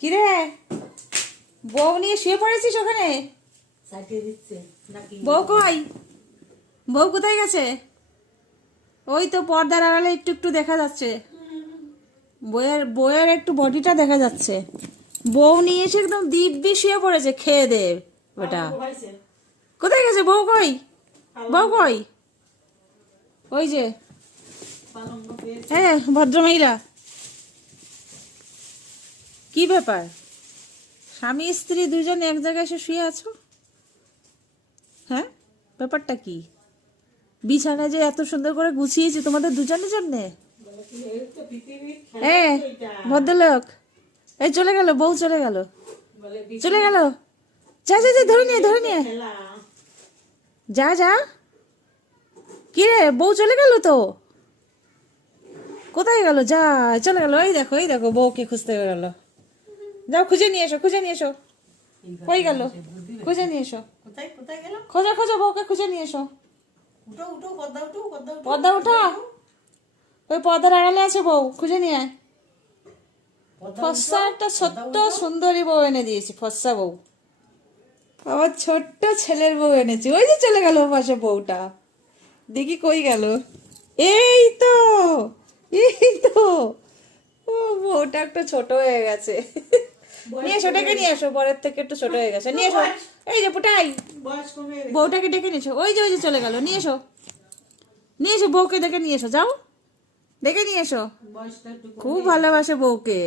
কিরে বউ নিয়ে শুয়ে পড়েছিস ওখানে? বউ কই? বউ কোথায় গেছে? ওই তো পর্দার আড়ালে একটু একটু দেখা যাচ্ছে, বউয়ের একটু বডিটা দেখা যাচ্ছে। বউ নিয়ে এসে একদম দিব্যি শুয়ে পড়েছে খেয়ে দে। ওটা কোথায় গেছে? বউ কই? বউ কই? ওই যে, হ্যাঁ ভদ্রমহিলা, কি ব্যাপার? স্বামী স্ত্রী দুজন এক জায়গায় এসে শুয়ে আছো? হ্যাঁ, ব্যাপারটা কি? বিছানা যে এত সুন্দর করে গুছিয়েছি তোমাদের দুজনের জন্য। হ্যাঁ ভদ্রলোক, এই চলে গেল, বউ চলে গেল, চলে গেল। যা যা যা, ধরে নিয়ে ধরে নিয়ে যা যা। কি রে, বউ চলে গেল তো? কোথায় গেল? যা, চলে গেল। এই দেখো বউকে খুঁজতে গেল। যাও খুঁজে নিয়ে এসো, খুঁজে নিয়ে এসো। কই গেল? খুঁজে নিয়ে এসো। খোঁজো খোঁজো, বউকে খুঁজে নিয়ে এসো। পর্দা উঠা, ওই পর্দার আড়ালে আছে বউ, খুঁজে নিয়ে আয়। ফর্সা একটা ছোট্ট সুন্দরী বউ এনে দিয়েছি, ফর্সা বউ। আমার ছোট্ট ছেলের বউ এনেছি। ওই যে চলে গেল পাশে বউটা, দেখি কই গেল। এই তো, এই তো। ও বউটা একটু ছোট হয়ে গেছে। নিয়ে এসো, ডেকে নিয়ে এসো, পরের থেকে একটু ছোট হয়ে গেছে। নিয়ে এসো, এই যে পুটাই, বউটাকে ডেকে নিয়ে এসো। ওই যে চলে গেল, নিয়ে এসো, নিয়ে এসো বউকে ডেকে নিয়ে এসো। যাও ডেকে নিয়ে এসো, খুব ভালোবাসে বউকে।